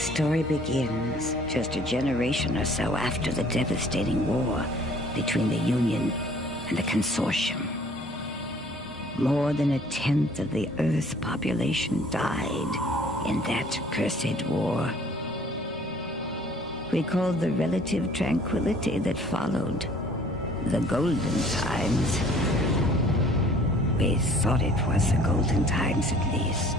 story begins just a generation or so after the devastating war between the Union and the Consortium. More than 1/10 of the Earth's population died in that cursed war. We called the relative tranquility that followed the golden times. We thought it was the golden times at least.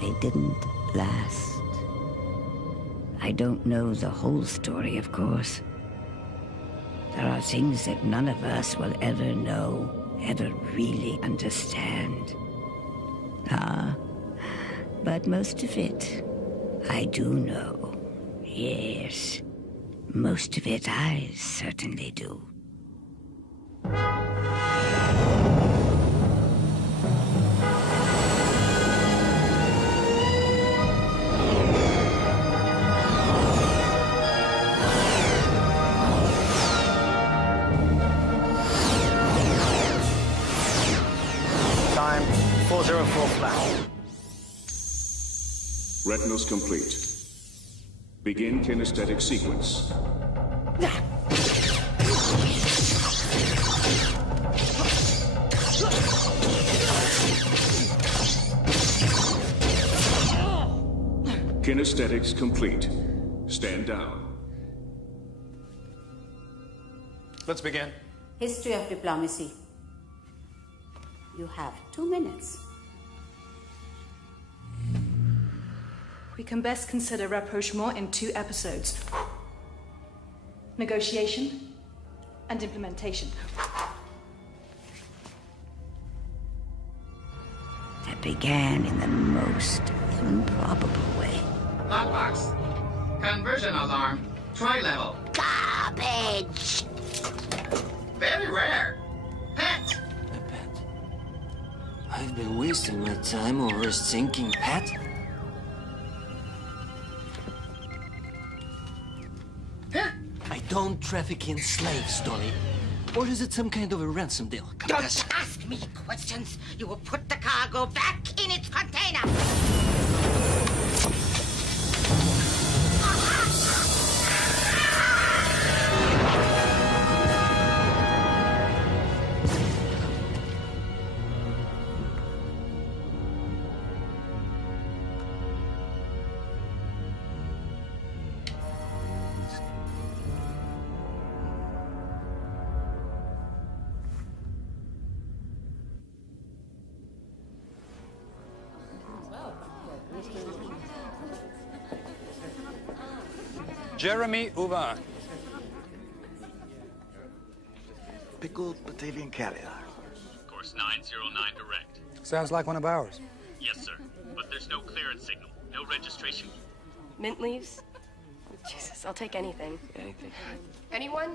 They didn't last. I don't know the whole story, of course. There are things that none of us will ever know, ever really understand. But most of it, I do know. Yes, most of it I certainly do. Time 404 flat. Retinas complete. Begin kinesthetic sequence. Kinesthetics complete. Stand down. Let's begin. History of diplomacy. You have 2 minutes. We can best consider rapprochement in 2 episodes. Negotiation and implementation. That began in the most improbable way. Lockbox. Conversion alarm. Tri-level. Garbage! Very rare. Pet. A pet. I've been wasting my time over a sinking pet. I don't traffic in slaves, Dolly. Or is it some kind of a ransom deal? Don't ask me questions. You will put the cargo back in its container. Jeremy Uvan. Pickled Batavian caviar. Course 909 direct. Sounds like one of ours. Yes, sir. But there's no clearance signal. No registration. Mint leaves? Oh, Jesus, I'll take anything. Anything. Anyone?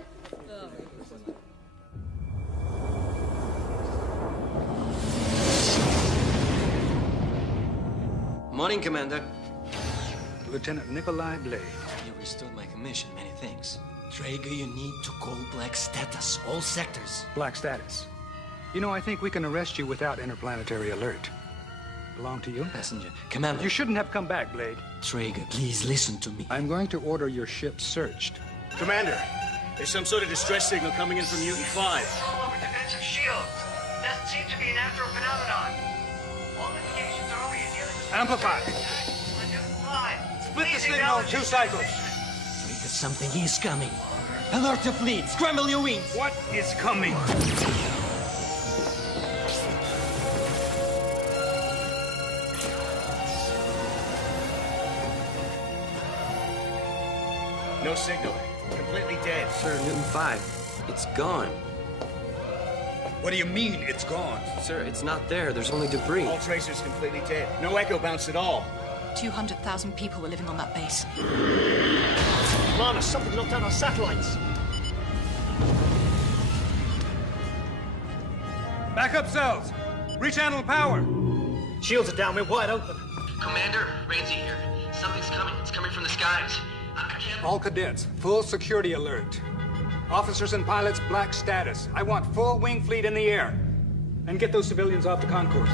Morning, Commander. Lieutenant Nikolai Blade. You restored my commission. Many thanks. Trager, you need to call black status. All sectors. Black status. You know, I think we can arrest you without interplanetary alert. Belong to you? Passenger. Commander. You shouldn't have come back, Blade. Trager, please listen to me. I'm going to order your ship searched. Commander, there's some sort of distress signal coming in from Mutant 5. All over defensive shields. Doesn't seem to be a natural phenomenon. All indications are only in the other. Amplify. Split the signal 2 cycles. Trager, something is coming. Alert the fleet. Scramble your wings. What is coming? No signal. Completely dead. Sir, Newton 5. It's gone. What do you mean, it's gone? Sir, it's not there. There's only debris. All tracers completely dead. No echo bounce at all. 200,000 people were living on that base. Lana, something knocked down our satellites. Backup cells! Rechannel power! Shields are down. We're wide open. Commander, Ramsey here. Something's coming. It's coming from the skies. I can't... All cadets, full security alert. Officers and pilots, black status. I want full wing fleet in the air. And get those civilians off the concourse.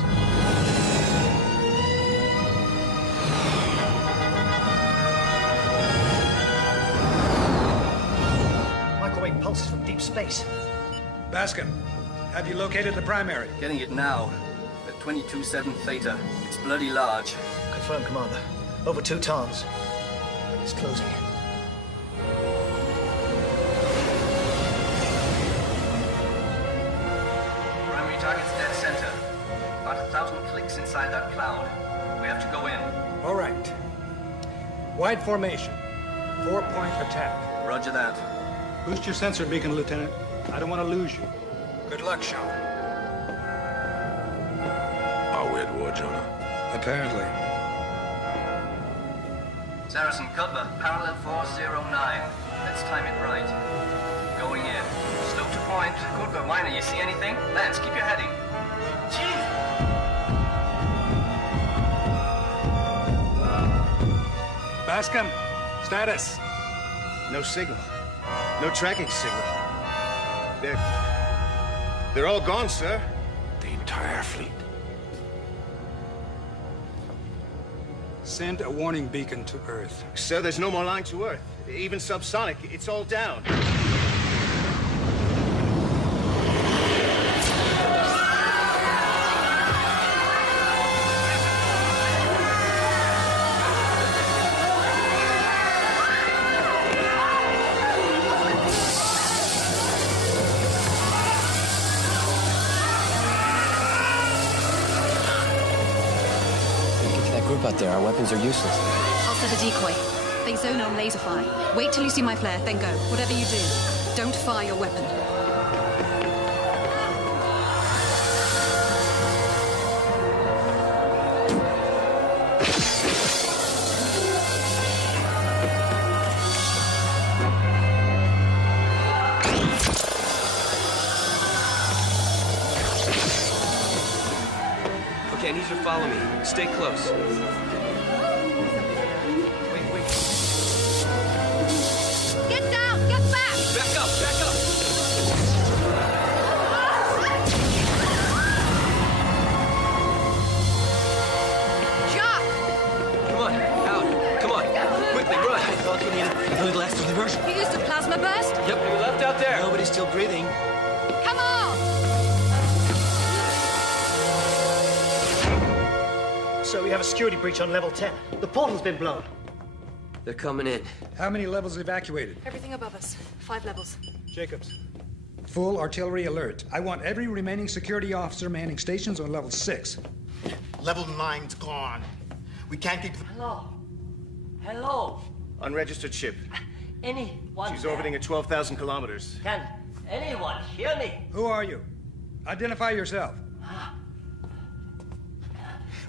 pulses from deep space. Bascom, have you located the primary? Getting it now. At 22.7 theta. It's bloody large. Confirmed, Commander. Over 2 tons. It's closing. Primary target's dead center. About 1,000 clicks inside that cloud. We have to go in. All right. Wide formation. 4-point attack. Roger that. Boost your sensor beacon, Lieutenant. I don't want to lose you. Good luck, Sean. Are we at war, Jonah? Apparently. Saracen Kolbe, parallel 409. Let's time it right. Going in. Slow to point. Kolbe, Miner, you see anything? Lance, keep your heading. Chief! Bascom, status. No signal. No tracking signal. They're all gone, sir. The entire fleet. Send a warning beacon to Earth. Sir, there's no more line to Earth. Even subsonic, it's all down. Out there, our weapons are useless. I'll set a decoy. They zone on laser fire. Wait till you see my flare, then go. Whatever you do, don't fire your weapon. Okay, I need you to follow me. Stay close. Get down! Get back! Back up! Back up! Jock! Come on, out. Come on. Quickly, run. I thought we needed a little extra diversion. You used a plasma burst? Yep, we left out there. Nobody's still breathing. Come on! So we have a security breach on level 10. The portal's been blown. They're coming in. How many levels evacuated? Everything above us. 5 levels. Jacobs. Full artillery alert. I want every remaining security officer manning stations on level 6. Level 9's gone. We can't keep... Hello. Hello. Unregistered ship. Anyone She's orbiting at 12,000 kilometers. Can anyone hear me? Who are you? Identify yourself.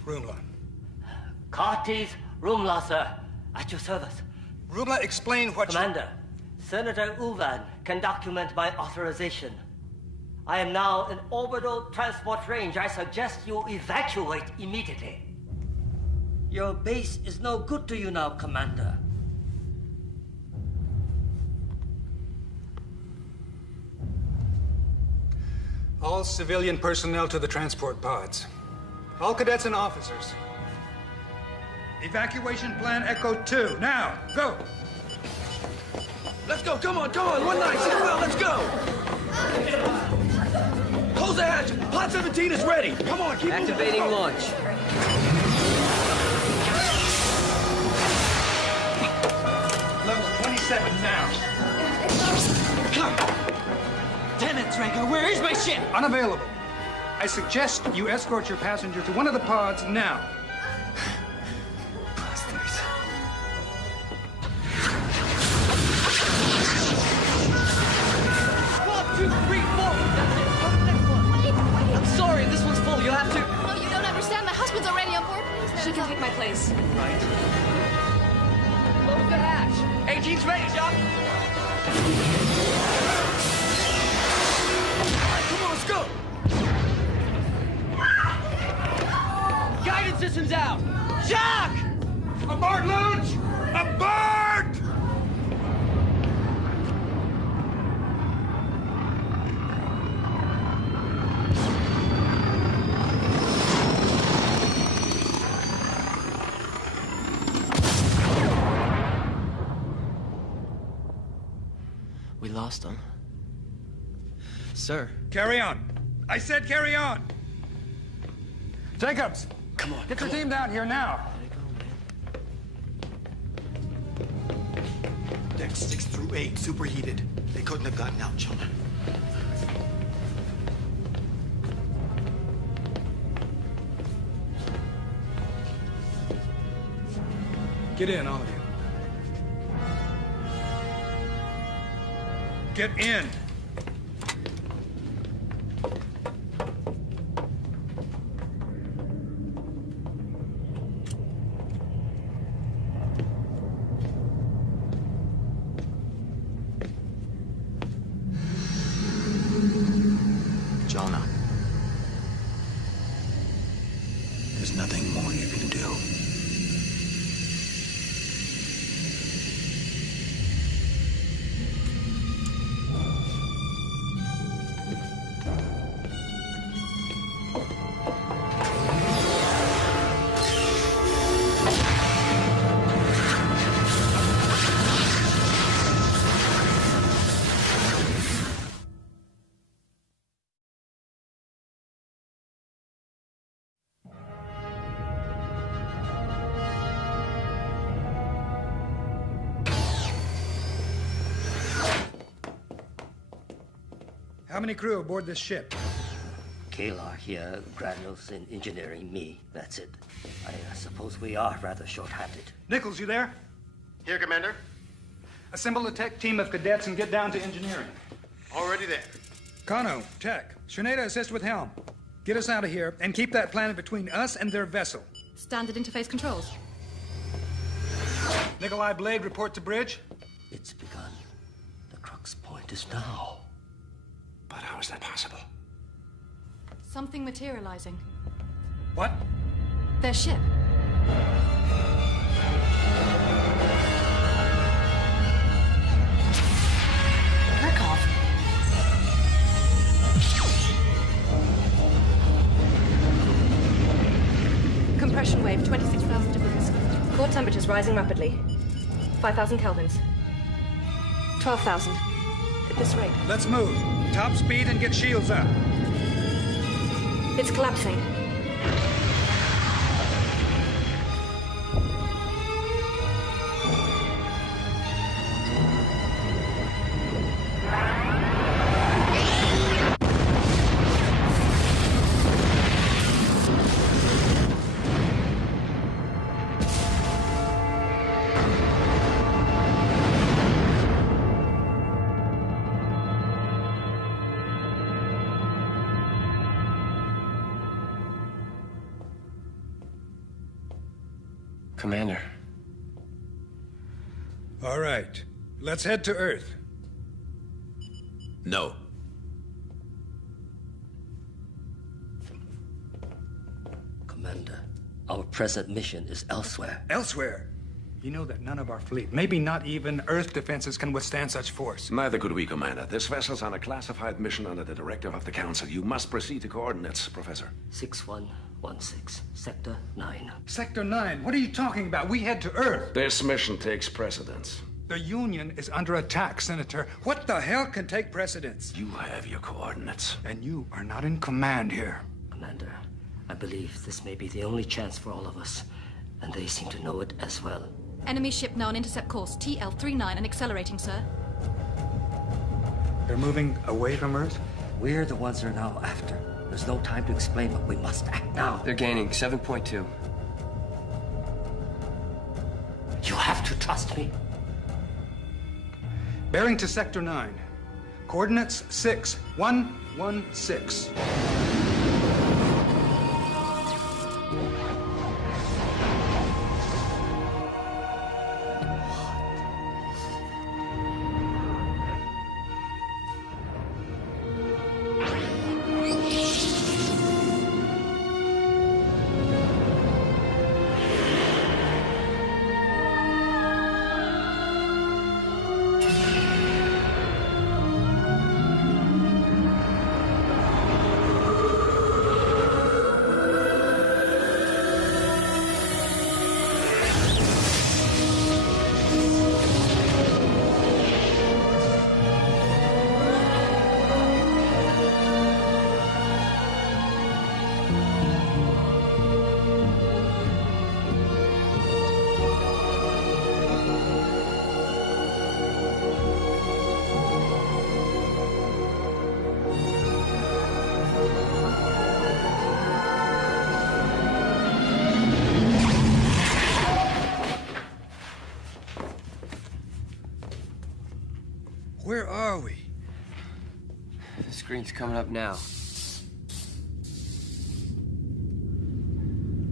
Rumla. Karteez Rumla, sir. At your service. Rumla, explain what Commander, Senator Uvan can document my authorization. I am now in orbital transport range. I suggest you evacuate immediately. Your base is no good to you now, Commander. All civilian personnel to the transport pods. All cadets and officers. Evacuation plan Echo 2. Now, go! Let's go, come on, 196, well, let's go! Close the hatch! Pod 17 is ready! Come on, keep Activating moving, launch. Level 27 now. Come! Damn it, Trager, where is my ship? Unavailable. I suggest you escort your passenger to one of the pods now. Bastards. One, two, three, four. That's it. Go to the next one. Wait! I'm sorry, this one's full. You'll have to... No, you don't understand. My husband's already on board. Please, she can take my place. Right. Close the hatch. 18's ready, Jock. Come on, let's go. Guidance systems out. Jock! Aboard, launch! Aboard! We lost them. Sir. Carry on. I said carry on. Jacobs. Come on. Get your team down here now. Deck 6 through 8 superheated. They couldn't have gotten out, Jonah. Get in, all of you. Get in. Jonah. There's nothing more you can do. How many crew aboard this ship? Kalar here, graduates in engineering, me. That's it. I suppose we are rather short-handed. Nichols, you there? Here, Commander. Assemble a tech team of cadets and get down to engineering. Already there. Kano, tech. Sherneda, assist with helm. Get us out of here and keep that planet between us and their vessel. Standard interface controls. Nikolai Blade, report to bridge. It's begun. The crux point is now. But how is that possible? Something materializing. What? Their ship. Murkoff. Compression wave, 26,000 degrees. Core temperatures rising rapidly. 5,000 kelvins. 12,000. At this rate. Let's move. Top speed and get shields up. It's collapsing. Commander. All right. Let's head to Earth. No. Commander, our present mission is elsewhere. Elsewhere? You know that none of our fleet, maybe not even Earth defenses, can withstand such force. Neither could we, Commander. This vessel's on a classified mission under the directive of the Council. You must proceed to coordinates, Professor. 6116, Sector 9. Sector 9? What are you talking about? We head to Earth. This mission takes precedence. The Union is under attack, Senator. What the hell can take precedence? You have your coordinates. And you are not in command here. Commander, I believe this may be the only chance for all of us, and they seem to know it as well. Enemy ship now on intercept course, TL39 and accelerating, sir. They're moving away from Earth? We're the ones they're now after. There's no time to explain, but we must act now. They're gaining 7.2. You have to trust me. Bearing to Sector 9. Coordinates 6116. Where are we? The screen's coming up now.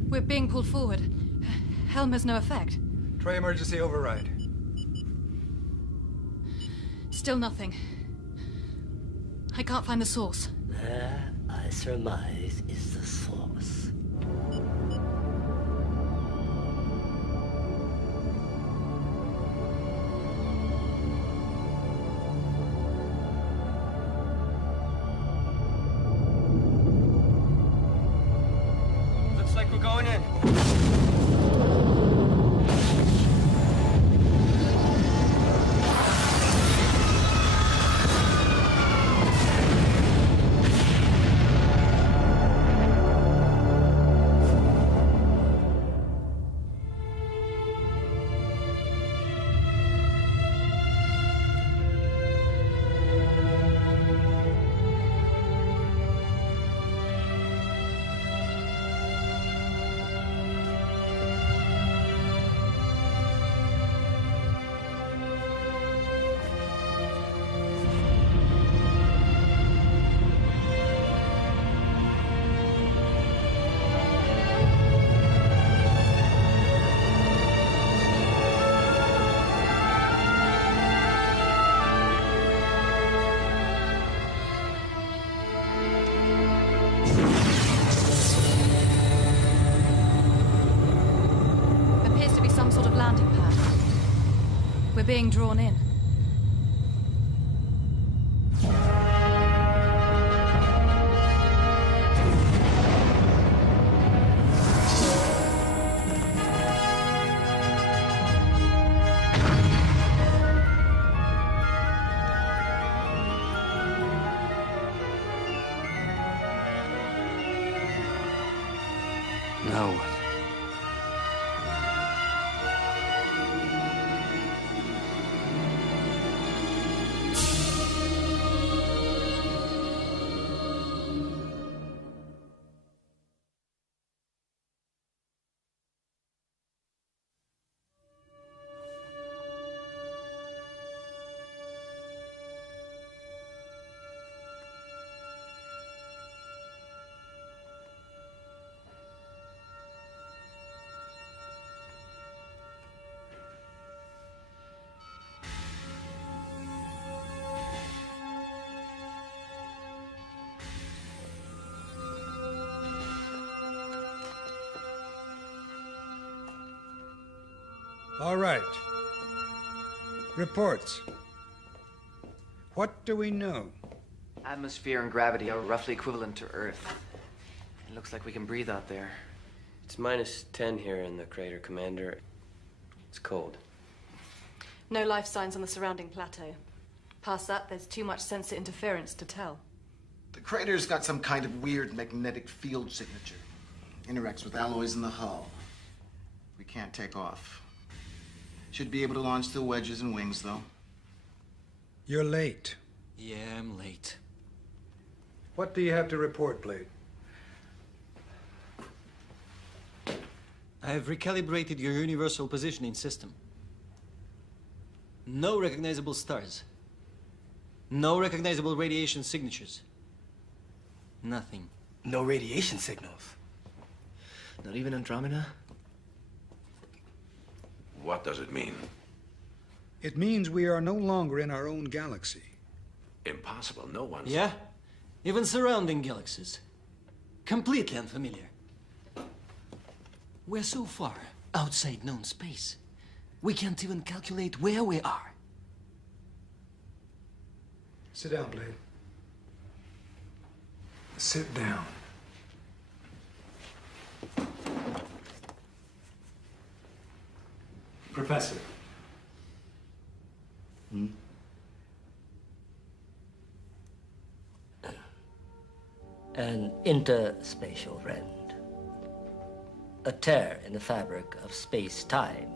We're being pulled forward. Helm has no effect. Try emergency override. Still nothing. I can't find the source. There, I surmise, is the source. Looks like we're going in. Being drawn in. Now what? All right. Reports. What do we know? Atmosphere and gravity are roughly equivalent to Earth. It looks like we can breathe out there. It's -10 here in the crater, Commander. It's cold. No life signs on the surrounding plateau. Past that, there's too much sensor interference to tell. The crater's got some kind of weird magnetic field signature. Interacts with alloys in the hull. We can't take off. Should be able to launch the wedges and wings, though. You're late. Yeah, I'm late. What do you have to report, Blade? I have recalibrated your universal positioning system. No recognizable stars. No recognizable radiation signatures. Nothing. No radiation signals? Not even Andromeda? What does it mean? It means we are no longer in our own galaxy. Impossible. No one's... Yeah? Even surrounding galaxies. Completely unfamiliar. We're so far outside known space, we can't even calculate where we are. Sit down, Blade. Sit down. Professor. An interspatial rend. A tear in the fabric of space-time.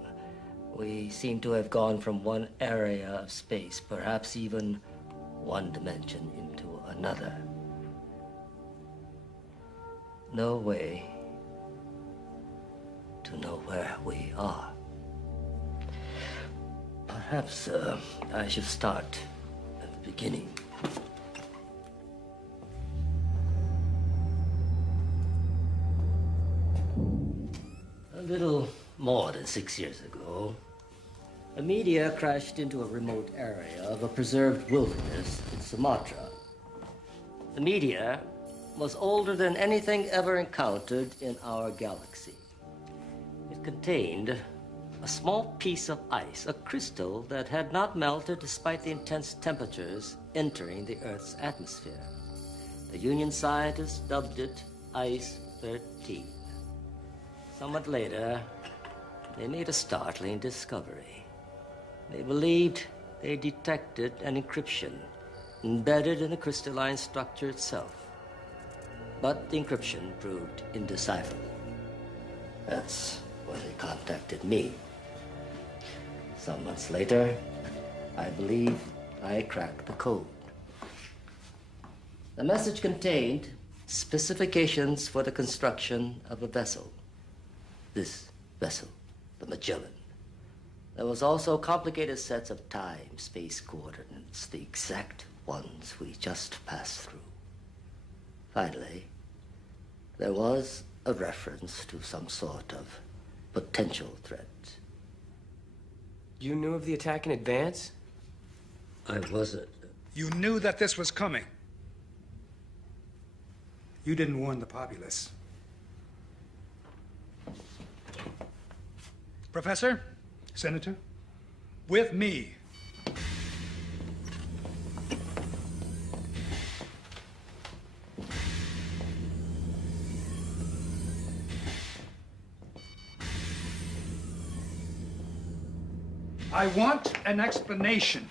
We seem to have gone from one area of space, perhaps even one dimension, into another. No way to know where we are. Perhaps I should start beginning. A little more than 6 years ago, a meteor crashed into a remote area of a preserved wilderness in Sumatra. The meteor was older than anything ever encountered in our galaxy. It contained a small piece of ice, a crystal that had not melted despite the intense temperatures entering the Earth's atmosphere. The Union scientists dubbed it Ice 13. Somewhat later, they made a startling discovery. They believed they detected an encryption embedded in the crystalline structure itself. But the encryption proved indecipherable. That's when they contacted me. Some months later, I believe I cracked the code. The message contained specifications for the construction of a vessel. This vessel, the Magellan. There was also complicated sets of time-space coordinates, the exact ones we just passed through. Finally, there was a reference to some sort of potential threat. You knew of the attack in advance? I wasn't. You knew that this was coming. You didn't warn the populace. Professor, Senator, with me. I want an explanation.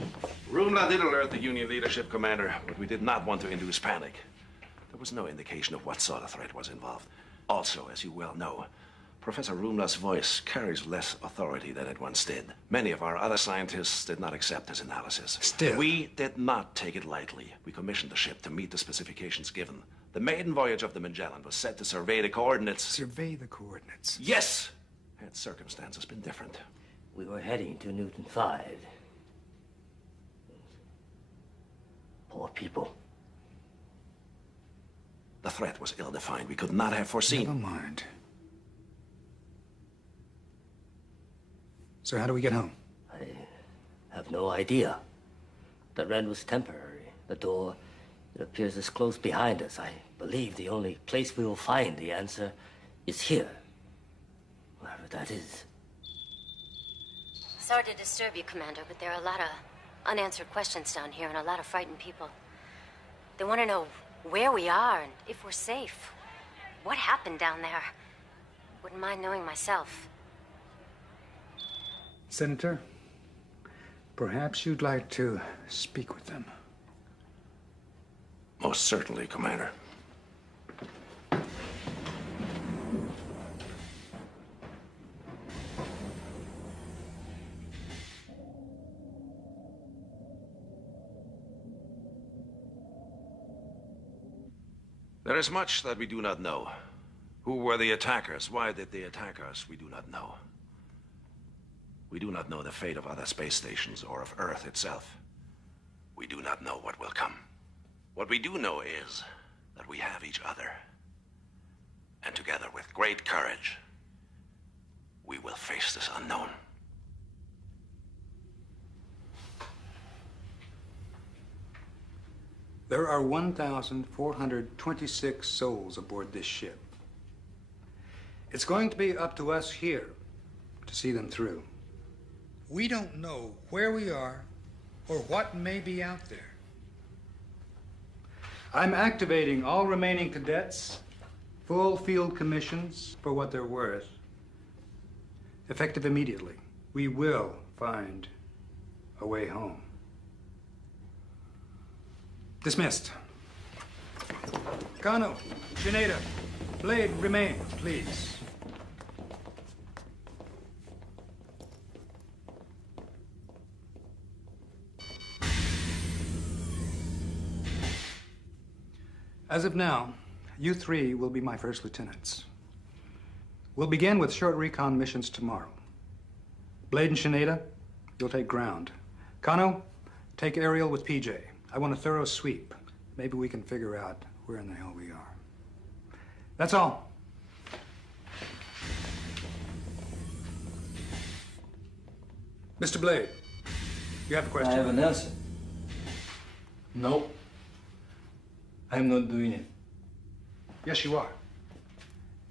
Rumla did alert the Union leadership, Commander, but we did not want to induce panic. There was no indication of what sort of threat was involved. Also, as you well know, Professor Rumla's voice carries less authority than it once did. Many of our other scientists did not accept his analysis. Still. We did not take it lightly. We commissioned the ship to meet the specifications given. The maiden voyage of the Magellan was set to survey the coordinates. Survey the coordinates? Yes! Had circumstances been different. We were heading to Newton 5. Poor people. The threat was ill-defined. We could not have foreseen. Never mind. So how do we get home? I have no idea. The rent was temporary. The door, it appears, is closed behind us. I believe the only place we will find the answer is here. Wherever that is. Sorry to disturb you, Commander, but there are a lot of unanswered questions down here and a lot of frightened people. They want to know where we are and if we're safe. What happened down there? Wouldn't mind knowing myself. Senator, perhaps you'd like to speak with them. Most certainly, Commander. There is much that we do not know. Who were the attackers? Why did they attack us? We do not know. We do not know the fate of other space stations or of Earth itself. We do not know what will come. What we do know is that we have each other. And together, with great courage, we will face this unknown. There are 1,426 souls aboard this ship. It's going to be up to us here to see them through. We don't know where we are or what may be out there. I'm activating all remaining cadets, full field commissions for what they're worth. Effective immediately. We will find a way home. Dismissed. Kano, Shineda, Blade, remain, please. As of now, you three will be my first lieutenants. We'll begin with short recon missions tomorrow. Blade and Shineda, you'll take ground. Kano, take aerial with PJ. I want a thorough sweep. Maybe we can figure out where in the hell we are. That's all. Mr. Blade, you have a question? I have an answer. No. I'm not doing it. Yes, you are.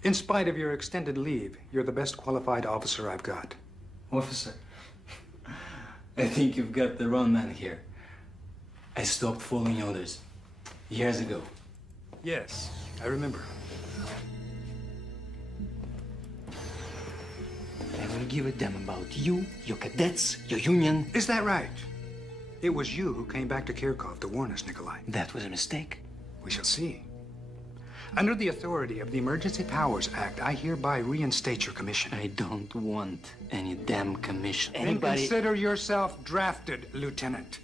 In spite of your extended leave, you're the best qualified officer I've got. Officer, I think you've got the wrong man here. I stopped following orders years ago. Yes, I remember. I don't give a damn about you, your cadets, your union. Is that right? It was you who came back to Kirkov to warn us, Nikolai. That was a mistake. We shall see. Under the authority of the Emergency Powers Act, I hereby reinstate your commission. I don't want any damn commission. Then consider yourself drafted, Lieutenant.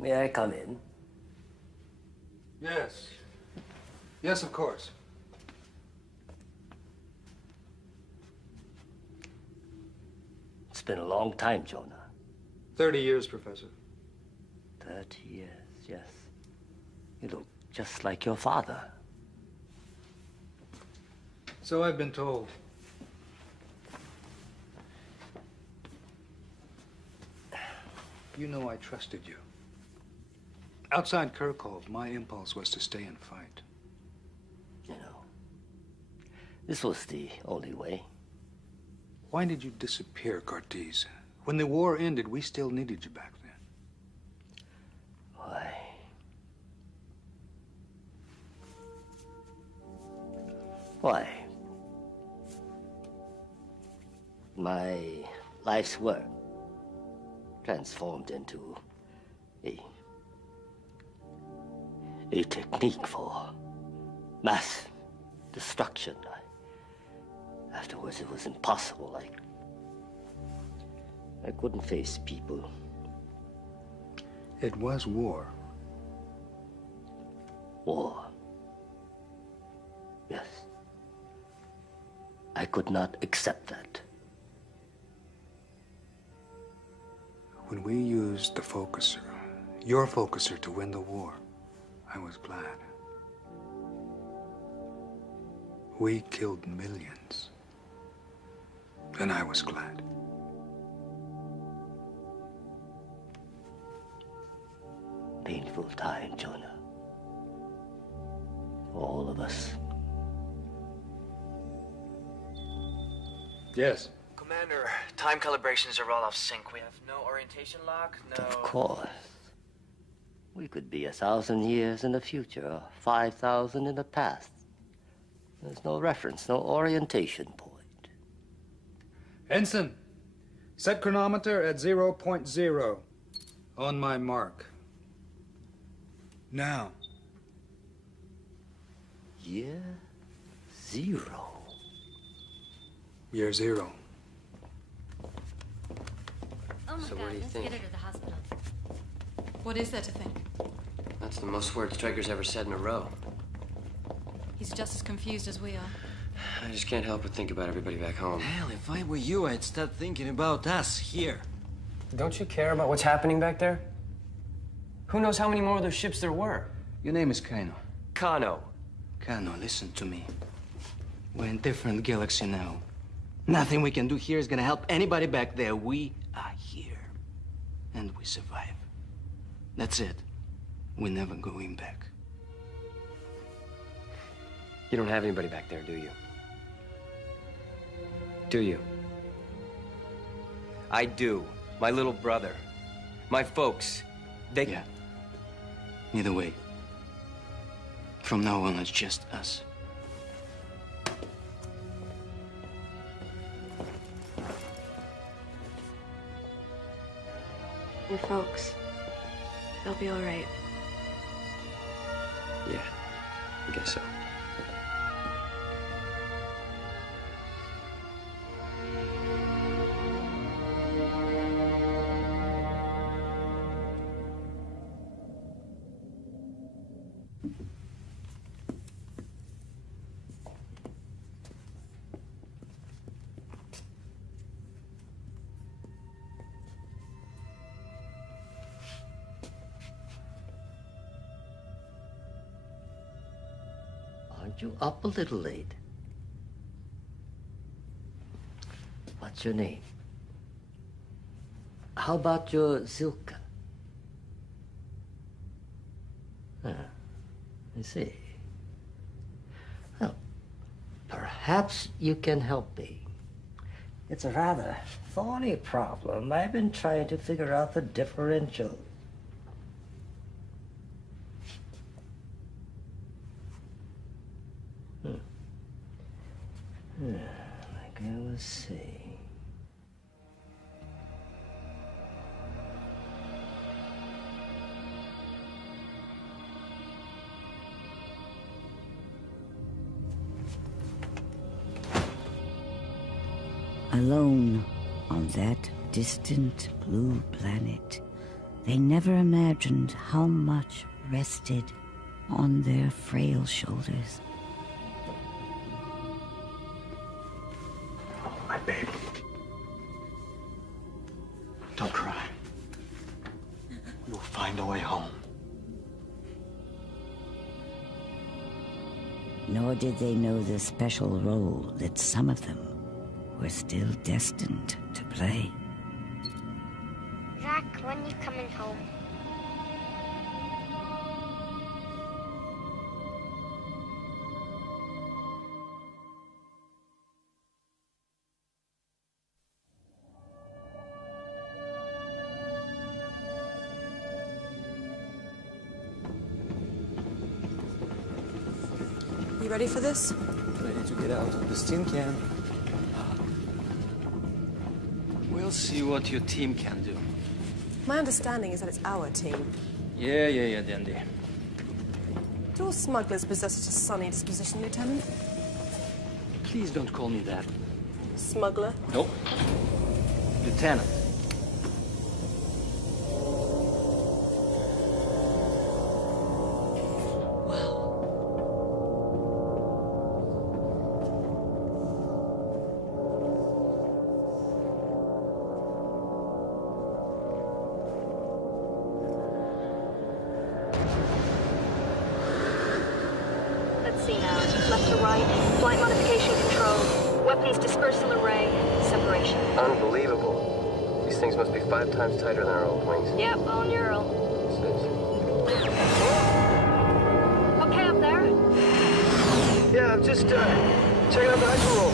May I come in? Yes. Yes, of course. It's been a long time, Jonah. 30 years, Professor. 30 years, yes. You look just like your father. So I've been told. You know I trusted you. Outside Kirkov, my impulse was to stay and fight. You know, this was the only way. Why did you disappear, Karteez? When the war ended, we still needed you back then. Why? Why? My life's work transformed into a technique for mass destruction. Afterwards, it was impossible. I couldn't face people. It was war. War. Yes. I could not accept that. When we used the focuser, your focuser, to win the war, I was glad. We killed millions. And I was glad. Painful time, Jonah. For all of us. Yes. Commander, time calibrations are all off sync. We have no orientation lock, no... Of course. We could be 1,000 years in the future, or 5,000 in the past. There's no reference, no orientation point. Ensign, set chronometer at 0.0. On my mark. Now. Year 0. Year 0. Oh my So God, what do you let's think? get her to the hospital. What is there to think? That's the most words Traeger's ever said in a row. He's just as confused as we are. I just can't help but think about everybody back home. Hell, if I were you, I'd start thinking about us here. Don't you care about what's happening back there? Who knows how many more of those ships there were? Your name is Kano. Kano. Kano, listen to me. We're in a different galaxy now. Nothing we can do here is gonna help anybody back there. We are here. And we survive. That's it. We're never going back. You don't have anybody back there, do you? Do you? I do. My little brother. My folks. They... Yeah. Either way. From now on, it's just us. And folks, they'll be all right. Yeah, I guess so. Aren't you up a little late? What's your name? How about your Zilka? Ah, I see. Well, perhaps you can help me. It's a rather thorny problem. I've been trying to figure out the differential. Let's see. Alone on that distant blue planet, they never imagined how much rested on their frail shoulders. My baby. Don't cry. We will find a way home. Nor did they know the special role that some of them were still destined to play. Zach, when you coming home? You ready for this? Ready to get out of the steam can. We'll see what your team can do. My understanding is that it's our team. Yeah, dandy. Do all smugglers possess such a sunny disposition, Lieutenant? Please don't call me that. Smuggler? Nope. Lieutenant. Let's see now. Left to right, flight modification control, weapons dispersal array, separation. Unbelievable. These things must be 5 times tighter than our old wings. Yep, all neural. Okay up there? Yeah, I'm just checking out the hyperroll.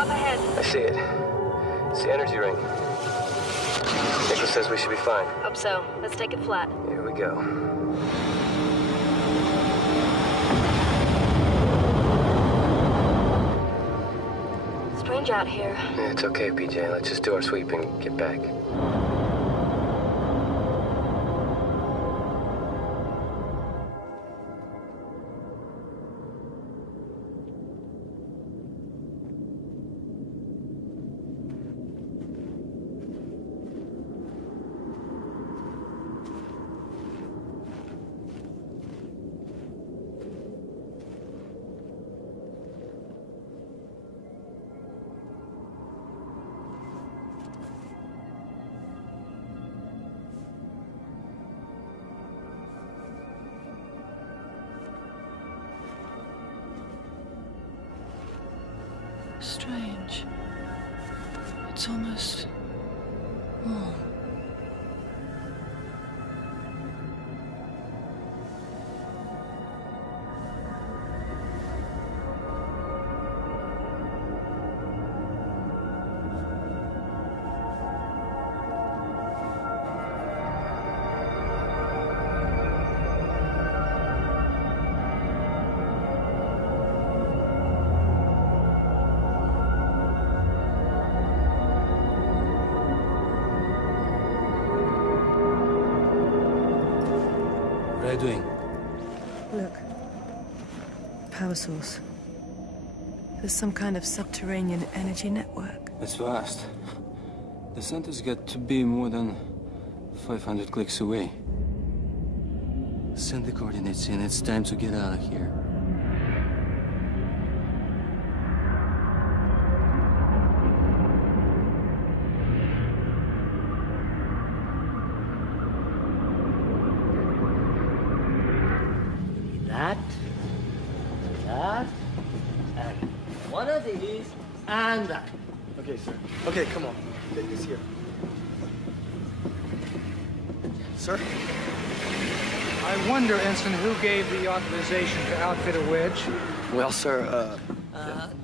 Up ahead. I see it. It's the energy ring. Nicholas says we should be fine. Hope so. Let's take it flat. Here we go. Strange out here. Yeah, it's okay, PJ. Let's just do our sweep and get back. Strange. It's almost warm. What are you doing? Look. Power source. There's some kind of subterranean energy network. It's vast. The center's got to be more than 500 clicks away. Send the coordinates in. It's time to get out of here. That, and one of these, and that. Okay, sir. Okay, come on. Take this here. Sir? I wonder, Ensign, who gave the authorization to outfit a wedge? Well, sir,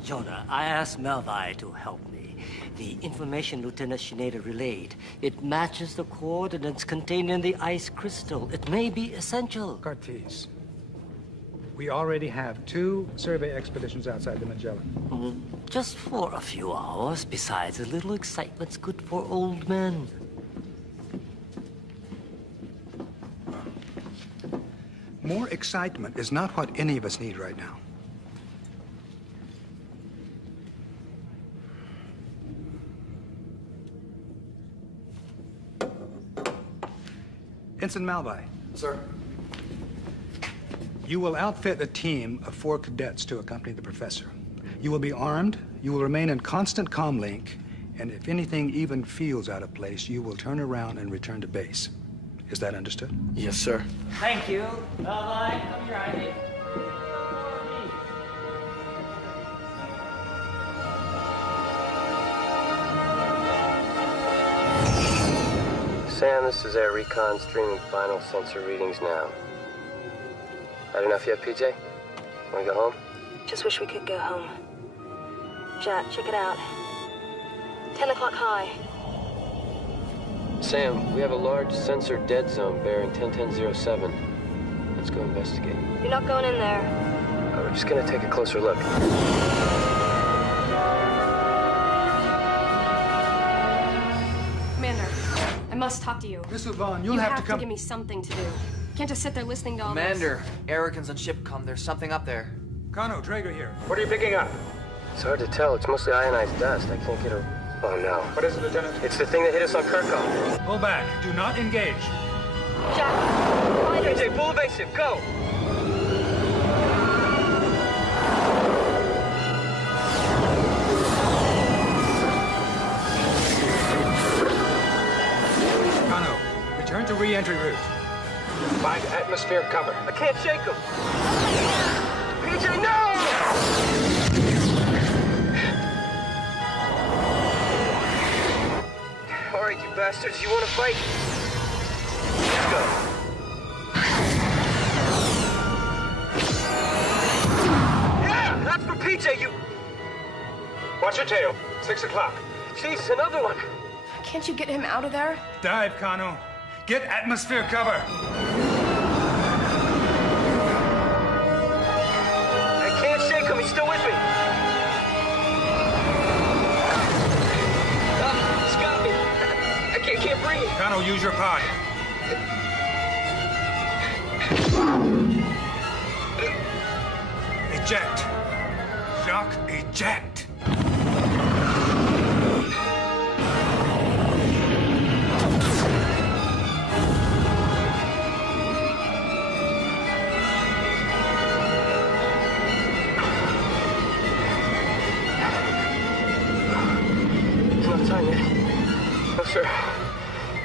Jonah, I asked Melvi to help me. The information Lieutenant Schneider relayed, it matches the coordinates contained in the ice crystal. It may be essential. Karteez, we already have 2 survey expeditions outside the Magellan. Just for a few hours. Besides, a little excitement's good for old men. More excitement is not what any of us need right now. Ensign Malvi. Sir. You will outfit a team of 4 cadets to accompany the professor. You will be armed, you will remain in constant comm link, and if anything even feels out of place, you will turn around and return to base. Is that understood? Yes, sir. Thank you. Melvi, come here, Ivy. Sam, this is Air Recon streaming final sensor readings now. Had enough yet, PJ? Wanna go home? Just wish we could go home. Jack, check it out. 10 o'clock high. Sam, we have a large sensor dead zone bearing 101007. Let's go investigate. You're not going in there. We're just gonna take a closer look. Commander, I must talk to you. Miss Uvan, you'll have to come. You give me something to do. Can't just sit there listening to all Commander, Americans on shipcom. There's something up there. Kano, Trager here. What are you picking up? It's hard to tell. It's mostly ionized dust. I can't get a... Oh, no. What is it, Lieutenant? It's the thing that hit us on Kirkhoff. Pull back. Do not engage. Jack, PJ, full evasive. Go! Kano, return to re-entry route. Find atmospheric cover. I can't shake him. PJ, no! All right, you bastards, you want to fight? Let's go. Yeah, that's for PJ, you... Watch your tail. 6 o'clock. Jeez, another one. Can't you get him out of there? Dive, Kano. Get atmosphere cover. I can't shake him. He's still with me. He's got me. I can't breathe. Kano, use your pod. Eject. Jacques, eject.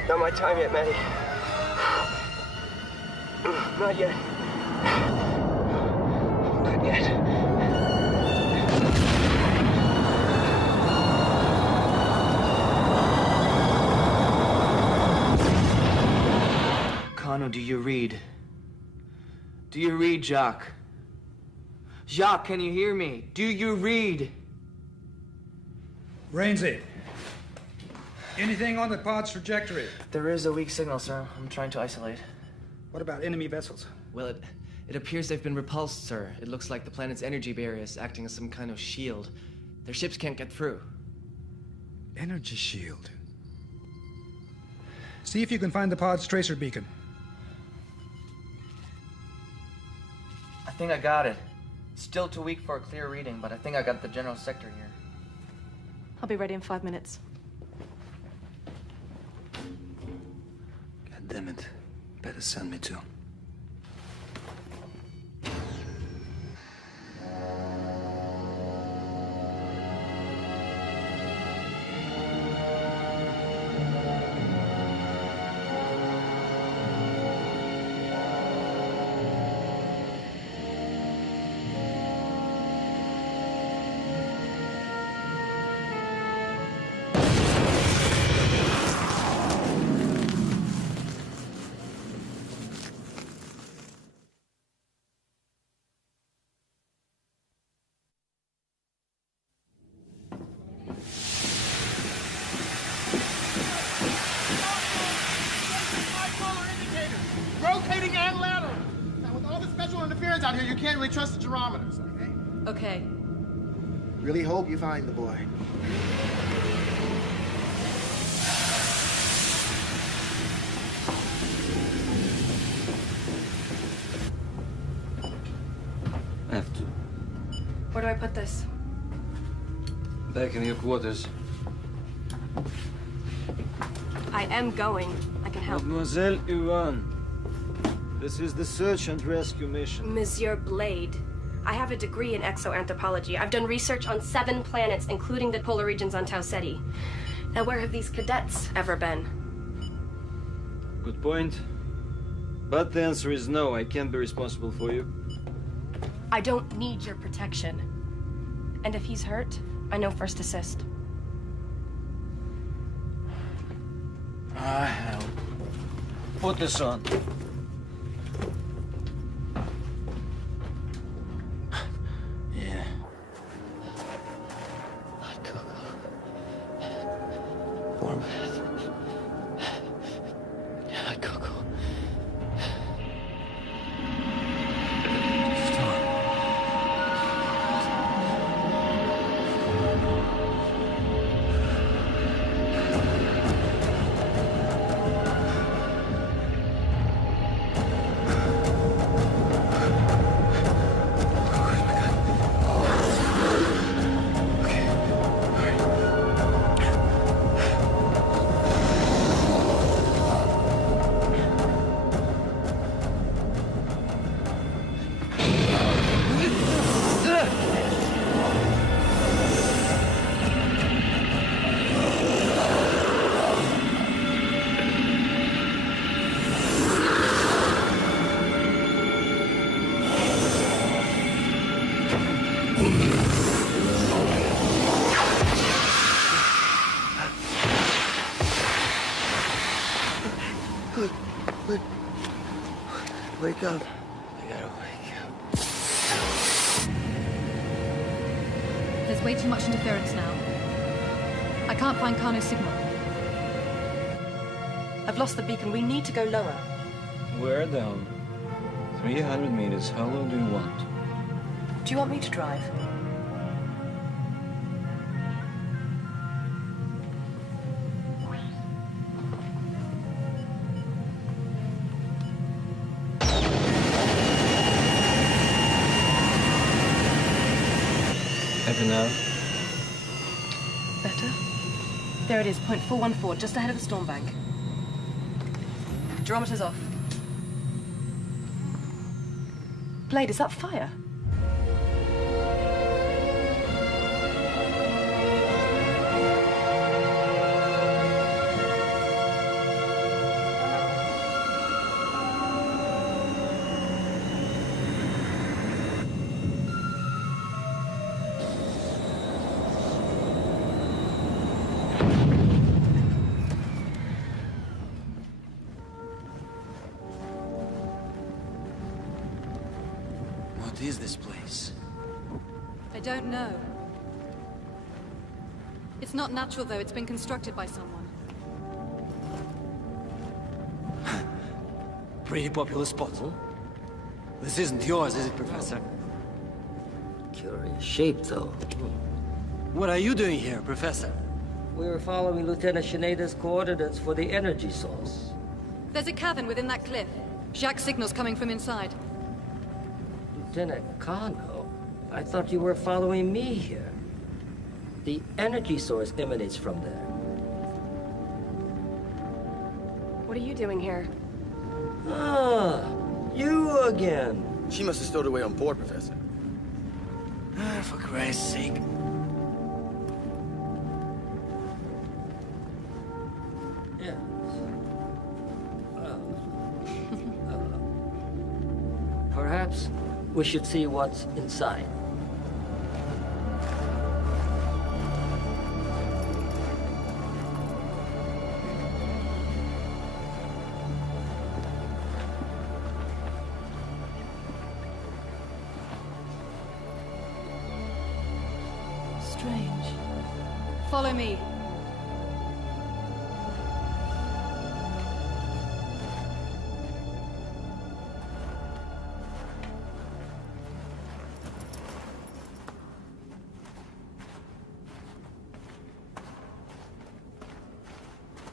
Not my time yet, Maddie. Not yet. Not yet. Kano, do you read? Do you read, Jacques? Jacques, can you hear me? Do you read? Rainsy. Anything on the pod's trajectory? There is a weak signal, sir. I'm trying to isolate. What about enemy vessels? Well, it appears they've been repulsed, sir. It looks like the planet's energy barrier is acting as some kind of shield. Their ships can't get through. Energy shield. See if you can find the pod's tracer beacon. think I got it. Still too weak for a clear reading, but I think I got the general sector here. I'll be ready in 5 minutes. God damn it. Better send me too. Rotating and lateral. Now, with all the special interference out here, you can't really trust the gyrometers, okay? Okay. Really hope you find the boy. I have to. Where do I put this? Back in your quarters. I am going. I can help. Mademoiselle Uvan, this is the search and rescue mission. Monsieur Blade, I have a degree in exoanthropology. I've done research on 7 planets, including the polar regions on Tau Ceti. Now, where have these cadets ever been? Good point. But the answer is no, I can't be responsible for you. I don't need your protection. And if he's hurt, I know first assist. Ah, hell. Put this on. Yeah. Warm bath. Yeah, Coco. Wake up. I gotta wake up. There's way too much interference now. I can't find Kano's signal. I've lost the beacon. We need to go lower. We're down. 300 meters. How low do you want? Do you want me to drive? Happy now? Better? There it is, 0.414, just ahead of the storm bank. Gyrometer's off. Blade, is that fire? What is this place? I don't know. It's not natural, though. It's been constructed by someone. Pretty popular spot, huh? This isn't yours, is it, Professor? Curious shape, though. What are you doing here, Professor? We were following Lieutenant Schneider's coordinates for the energy source. There's a cavern within that cliff. Jacques' signal's coming from inside. Lieutenant Kano, I thought you were following me here. The energy source emanates from there. What are you doing here? Ah, you again. She must have stowed away on board, Professor. For Christ's sake. Yes. Perhaps we should see what's inside. Strange. Follow me.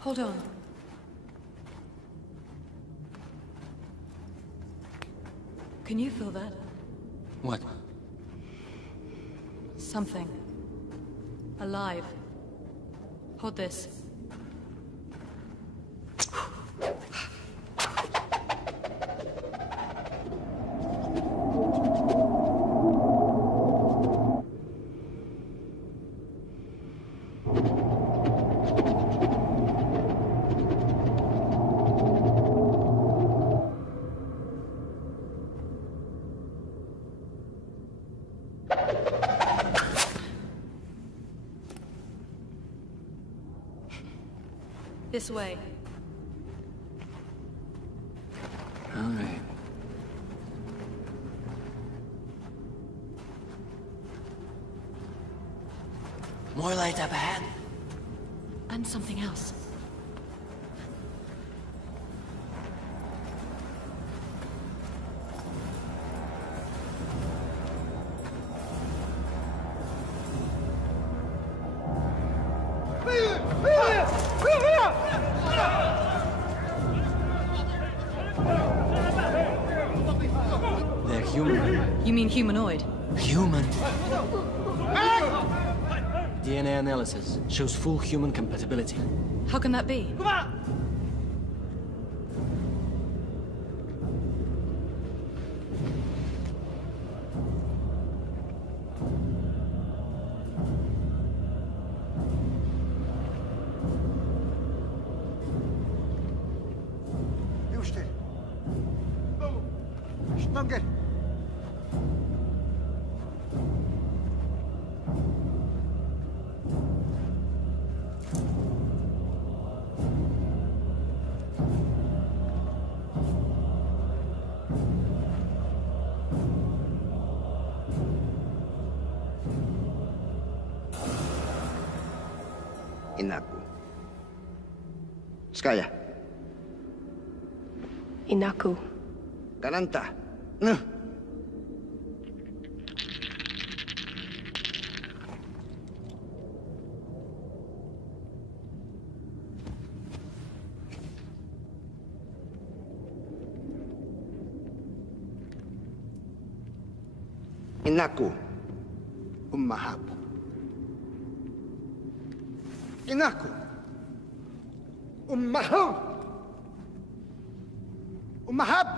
Hold on. Can you feel that? What? Something. Alive. Hold this. This way. All right. More light up ahead. And something else. They're human. You mean humanoid? Human? DNA analysis shows full human compatibility. How can that be? Inaku. Skaya. Inaku. Kananta. Inaku. Umahab. Inaku. Umahab. Umahab.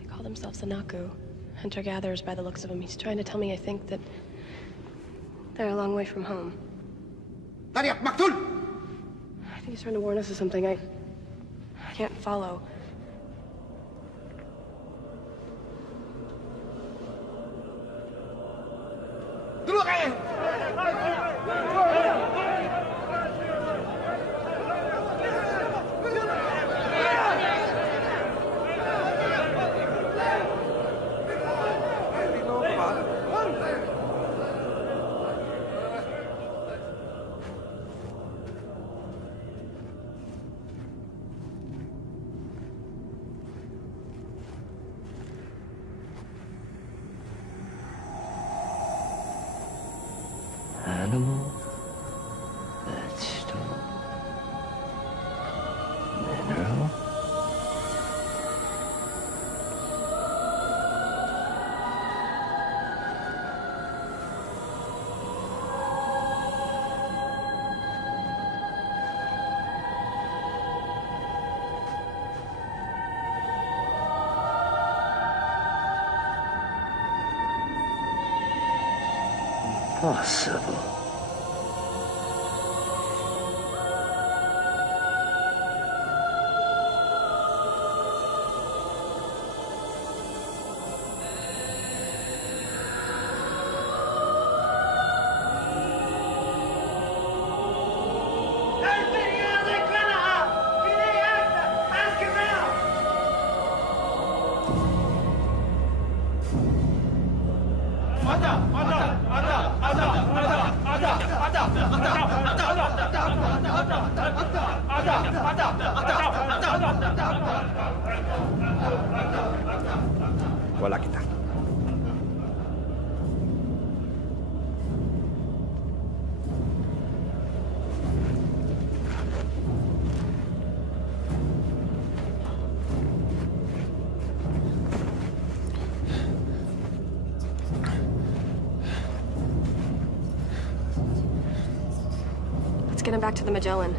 They call themselves Inaku. Hunter-gatherers by the looks of them. He's trying to tell me, I think, that they're a long way from home. Tariq Maktul! I think he's trying to warn us of something. I can't follow. Animal, vegetable, mineral. possible? Wala kita. Let's get him back to the Magellan.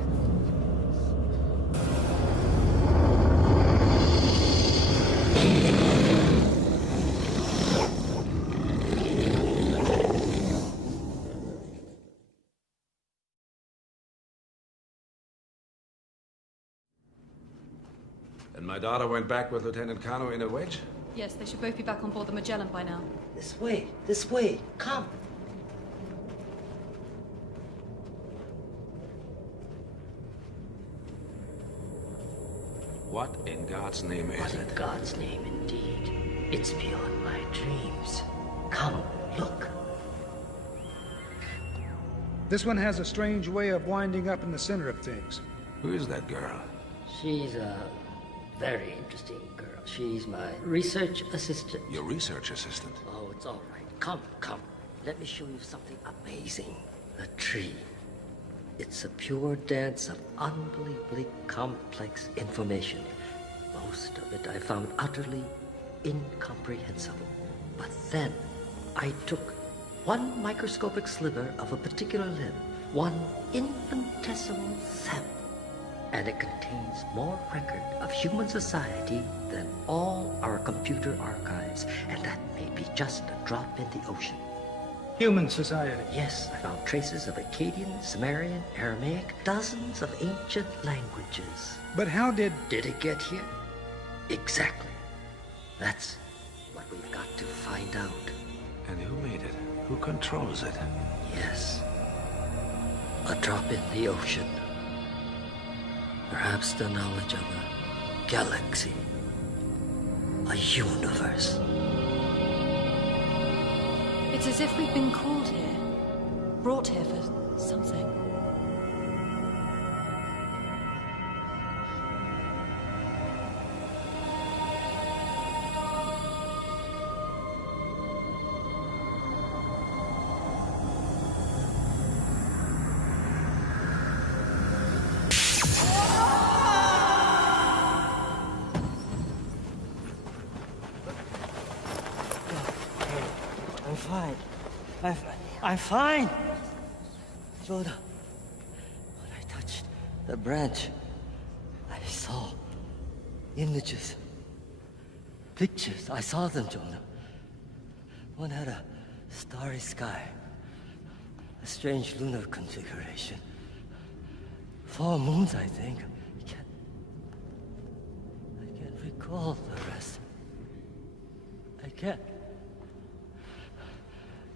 And my daughter went back with Lieutenant Kano in a wedge? Yes, they should both be back on board the Magellan by now. This way, come. What in God's name is it? In God's name, indeed. It's beyond my dreams. Come, look. This one has a strange way of winding up in the center of things. Who is that girl? She's a very interesting girl. She's my research assistant. Your research assistant? Oh, it's all right. Come. Let me show you something amazing. A tree. It's a pure dance of unbelievably complex information. Most of it I found utterly incomprehensible. But then I took one microscopic sliver of a particular limb, one infinitesimal sample, and it contains more record of human society than all our computer archives, and that may be just a drop in the ocean. Human society? Yes, I found traces of Akkadian, Sumerian, Aramaic, dozens of ancient languages. But how did it get here? Exactly. That's what we've got to find out. And who made it? Who controls it? Yes. A drop in the ocean. Perhaps the knowledge of a galaxy. A universe. It's as if we've been called here. Brought here for something. I'm fine. Jonah, when I touched the branch, I saw images, pictures. I saw them, Jonah. One had a starry sky, a strange lunar configuration. 4 moons, I think. I can't recall the rest. I can't.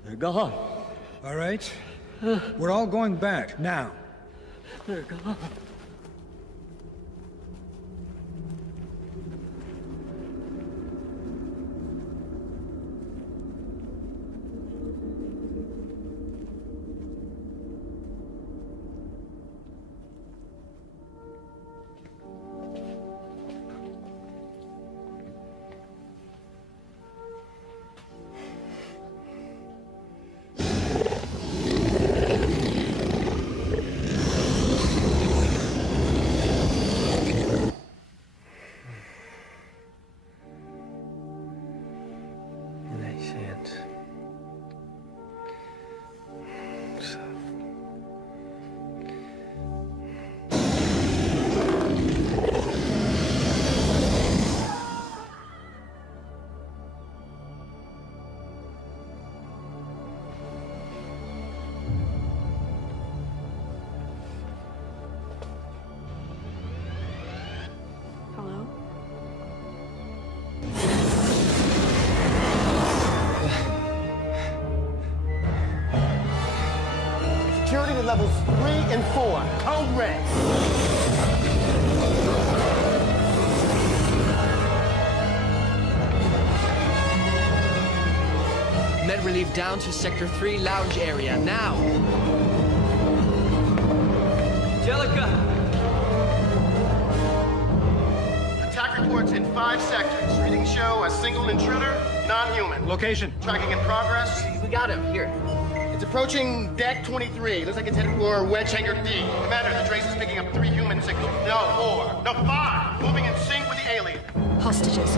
They're gone. All right. We're all going back, now. They're gone. in levels 3 and 4. Code red. Med relief down to Sector 3 lounge area, now! Angelica! Attack reports in 5 sectors. Readings show a single intruder, non-human. Location. Tracking in progress. We got him, here. It's approaching deck 23. Looks like it's headed for wedge hangar D. Commander, the trace is picking up 3 human signals. No, 4. No, 5. Moving in sync with the alien. Hostages.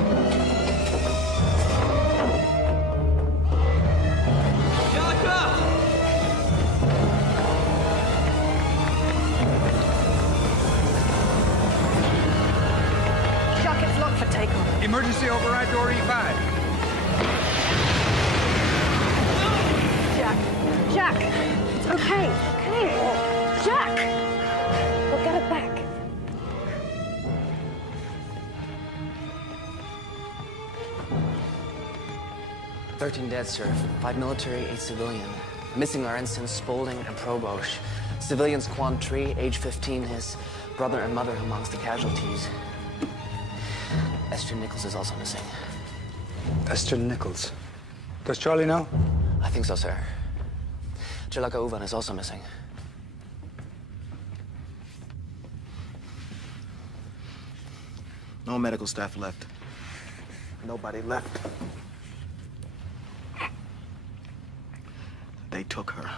Jacket's locked for takeoff. Emergency override door E5. Jack, it's okay. Okay. Jack! We'll get it back. "13 dead, sir. 5 military, 8 civilian. Missing our ensigns Spaulding and Probosch. Civilians Quan Tri, age 15, his brother and mother amongst the casualties. Esther Nichols is also missing. Esther Nichols. Does Charlie know? I think so, sir. Angelica Uvan is also missing. No medical staff left. Nobody left. They took her.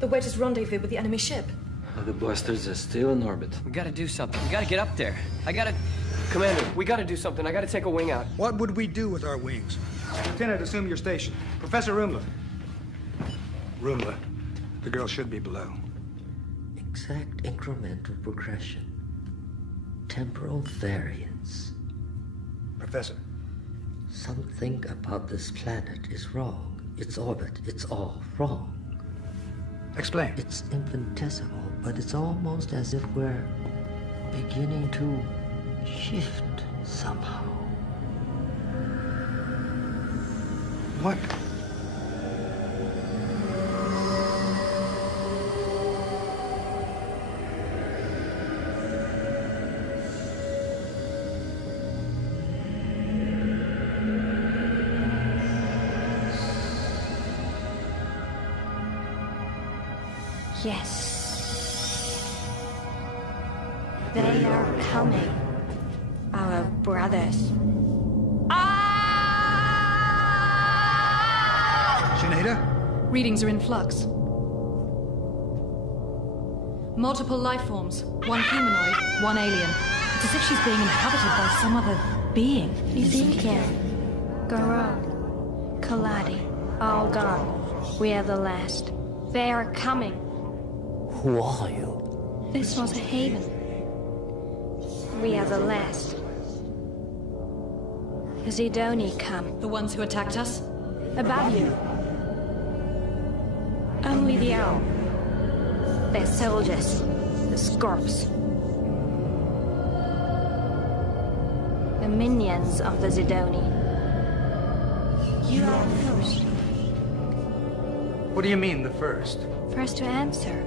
The wedges rendezvous with the enemy ship. The blasters are still in orbit. We gotta do something. We gotta get up there. Commander, we gotta do something. I gotta take a wing out. What would we do with our wings? Lieutenant, assume your station. Professor Rumla. Rumla. The girl should be below. Exact incremental progression. Temporal variance. Professor. Something about this planet is wrong. Its orbit, it's all wrong. Explain. It's infinitesimal, but it's almost as if we're beginning to shift somehow. What? Yes. They are coming. Our brothers. Sinead? Readings are in flux. Multiple life forms. One humanoid, one alien. It's as if she's being inhabited by some other being. Ezekiel, Garog, Kaladi, all gone. We are the last. They are coming. Who are you? This was a haven. We are the last. Zidoni come. The ones who attacked us? Above you. Only the owl. Their soldiers. The Scorps. The minions of the Zidoni. You are the first. What do you mean, the first? First to answer.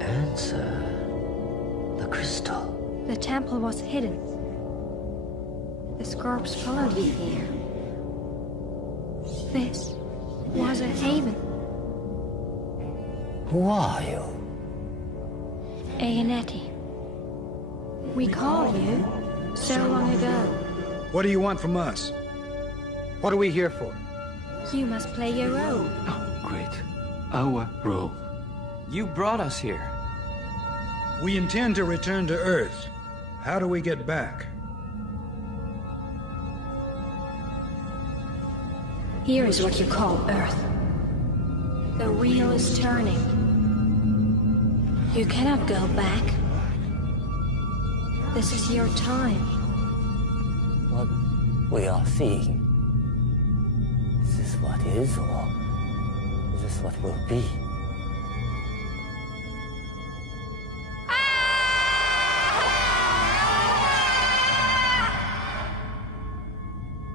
Answer. The crystal. The temple was hidden. The Scorps followed you here. This was a haven. Who are you? Aenetti. We called you so long ago. What do you want from us? What are we here for? You must play your role. Great. Our role. You brought us here. We intend to return to Earth. How do we get back? Here is what you call Earth. The wheel is turning. You cannot go back. This is your time. What we are seeing. Is this what is, or is this what will be?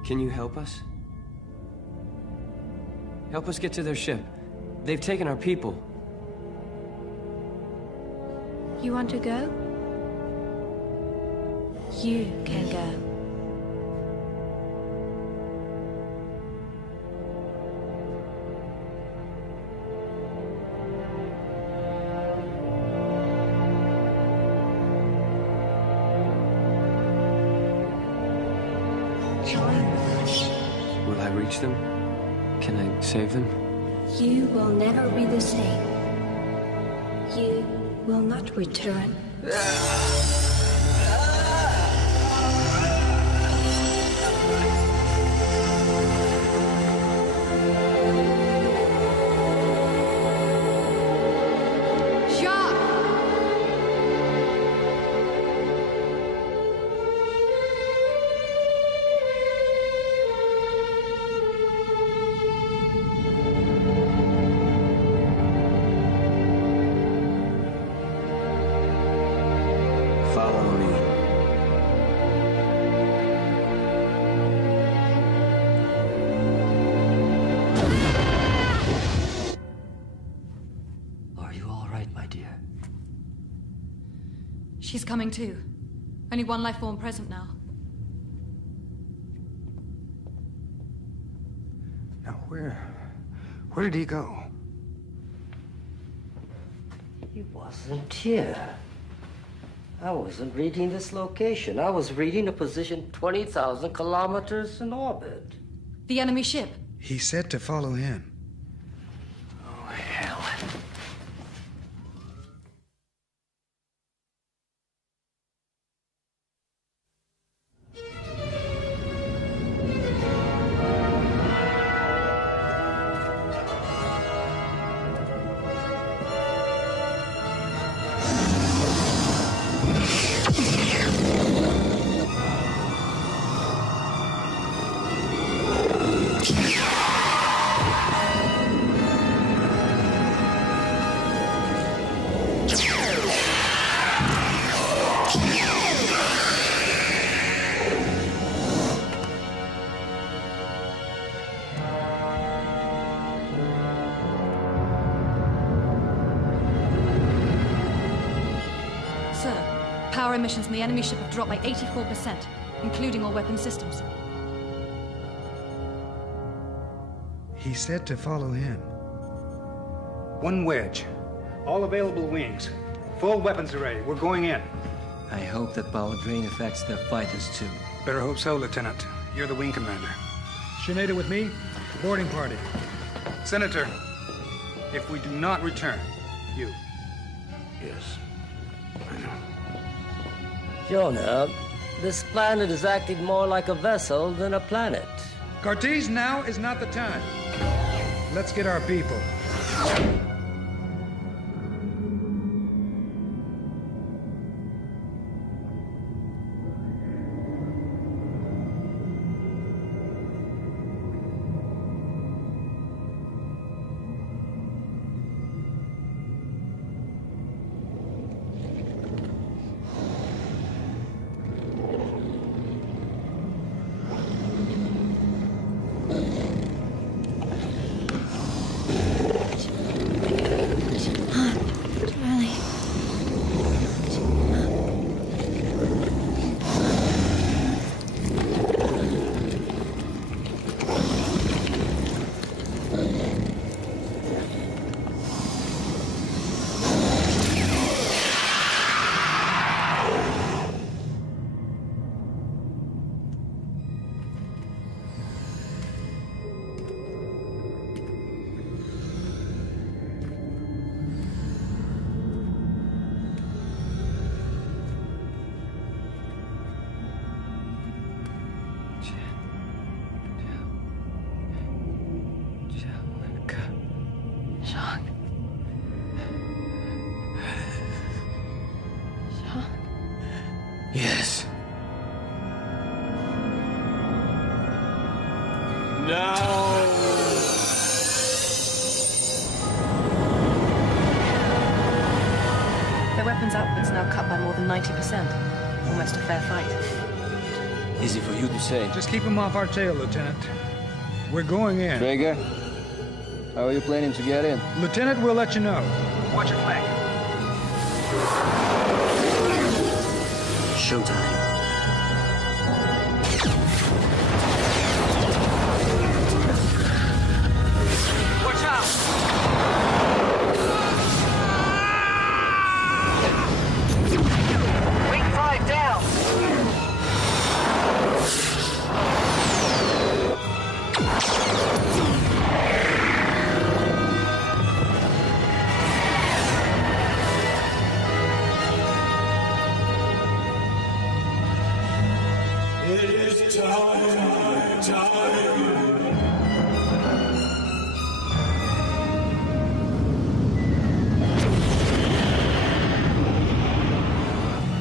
Can you help us? Help us get to their ship. They've taken our people. You want to go? You can go. Will I reach them? Can I save them? You will never be the same. You will not return. She's coming too. Only one life form present now. Now where did he go? He wasn't here. I wasn't reading this location. I was reading a position 20,000 kilometers in orbit. The enemy ship. He said to follow him. Oh, hell. Power emissions from the enemy ship have dropped by 84%, including all weapon systems. He said to follow him. One wedge. All available wings. Full weapons array. We're going in. I hope that power drain affects their fighters too. Better hope so, Lieutenant. You're the wing commander. Senator with me? Boarding party. Senator, if we do not return, you. Yes. I know. Jonah, this planet is acting more like a vessel than a planet. Karteez, now is not the time. Let's get our people. Yes. No! Their weapons output's now cut by more than 90%. Almost a fair fight. Easy for you to say. Just keep him off our tail, Lieutenant. We're going in. Trager, how are you planning to get in? Lieutenant, we'll let you know. Watch your flank. Showtime. Watch out! Wing 5 down! It is time.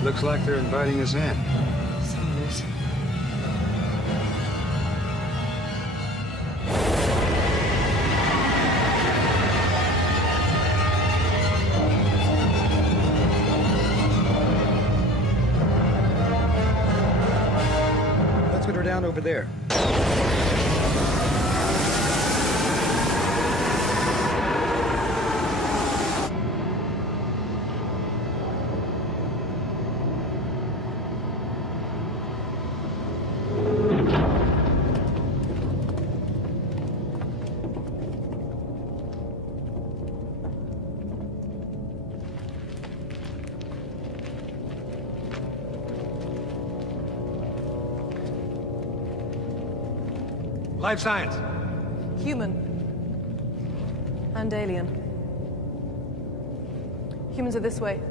Looks like they're inviting us in. Let's put her down over there. Life science. Human. And alien. Humans are this way.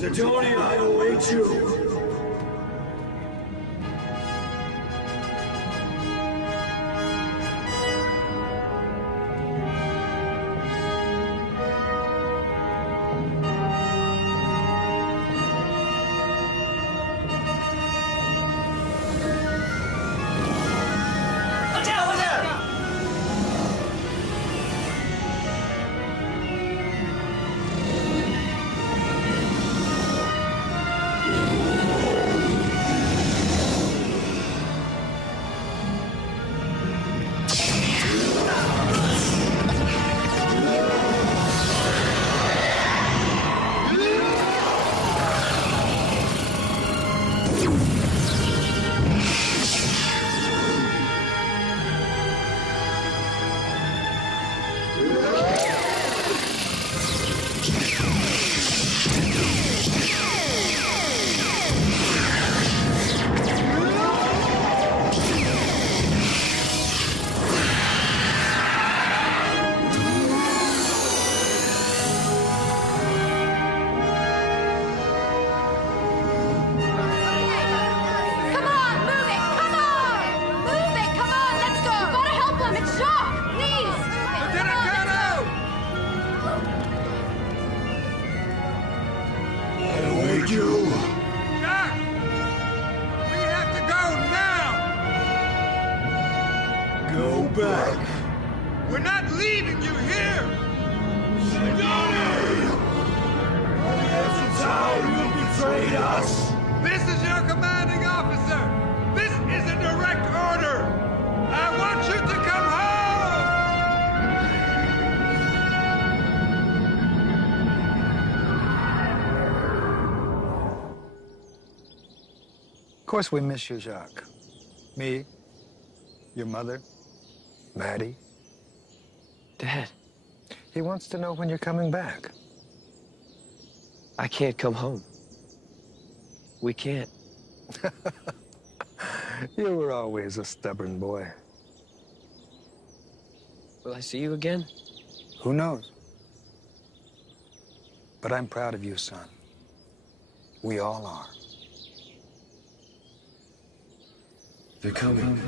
Zidoni, I await you. Of course we miss you, Jacques. Me, your mother, Maddie. Dad. He wants to know when you're coming back. I can't come home. We can't. You were always a stubborn boy. Will I see you again? Who knows? But I'm proud of you, son. We all are. They're coming.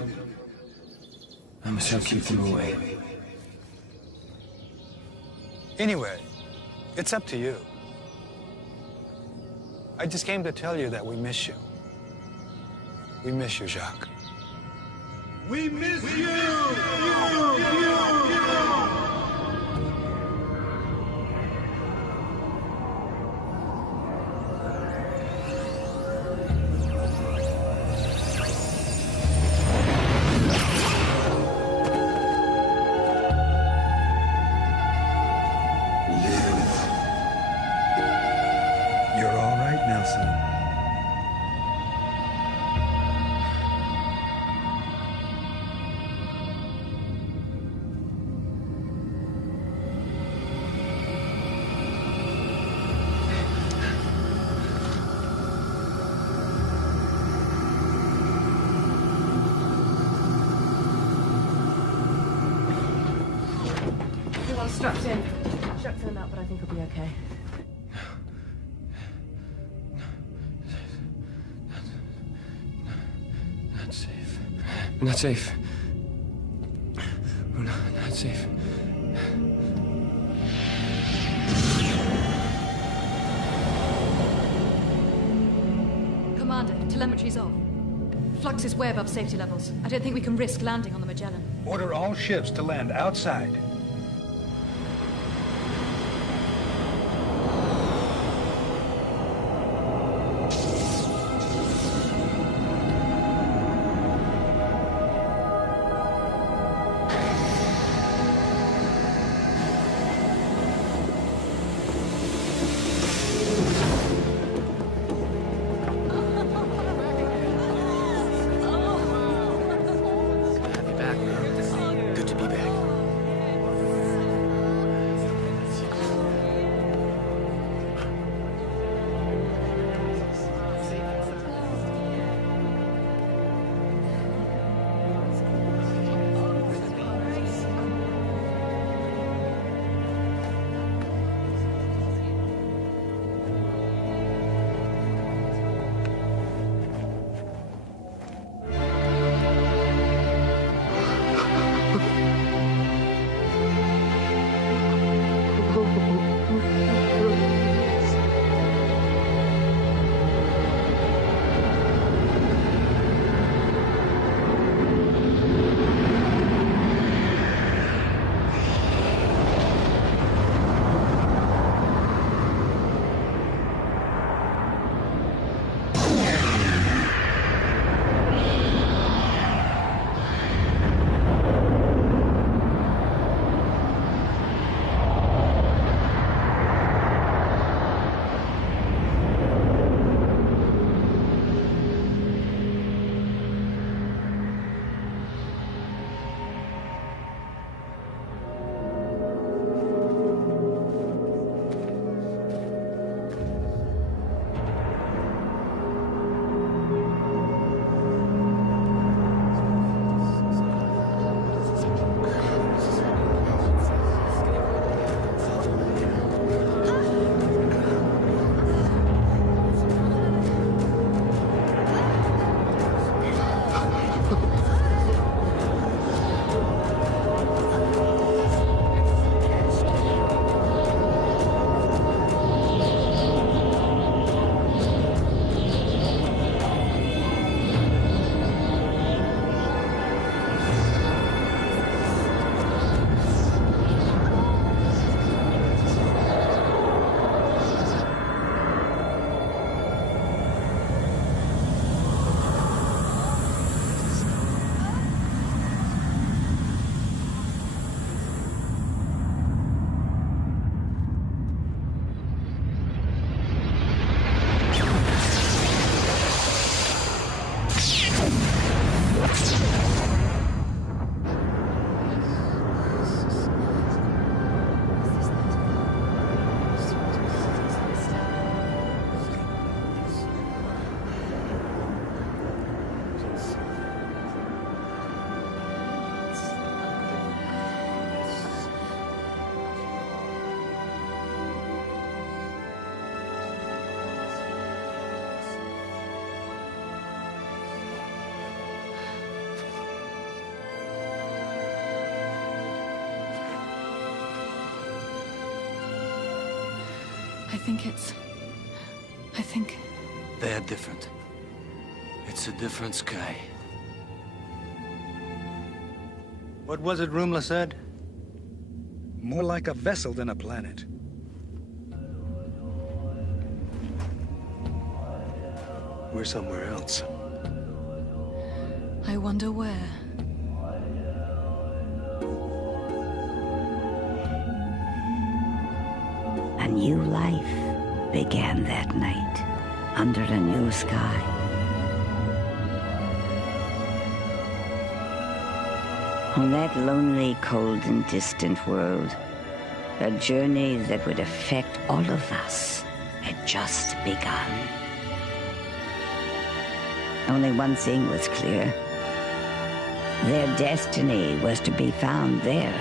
I must help keep them away. Anyway, it's up to you. I just came to tell you that we miss you. We miss you, Jacques. We miss you! You're all right now, son. Everyone's strapped in. Shock's in and out, but I think he'll be okay. Not safe. Not safe. We're not safe. Commander, telemetry's off. Flux is way above safety levels. I don't think we can risk landing on the Magellan. Order all ships to land outside. Good to be back. I think... They're different. It's a different sky. What was it Rumla said? More like a vessel than a planet. We're somewhere else. I wonder where. A new life began that night, under a new sky. On that lonely, cold, and distant world, a journey that would affect all of us had just begun. Only one thing was clear. Their destiny was to be found there,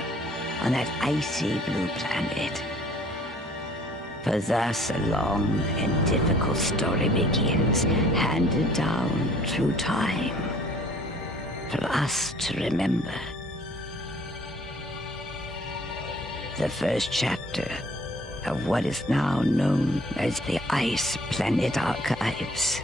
on that icy blue planet. For thus a long and difficult story begins, handed down through time, for us to remember. The first chapter of what is now known as the Ice Planet Archives.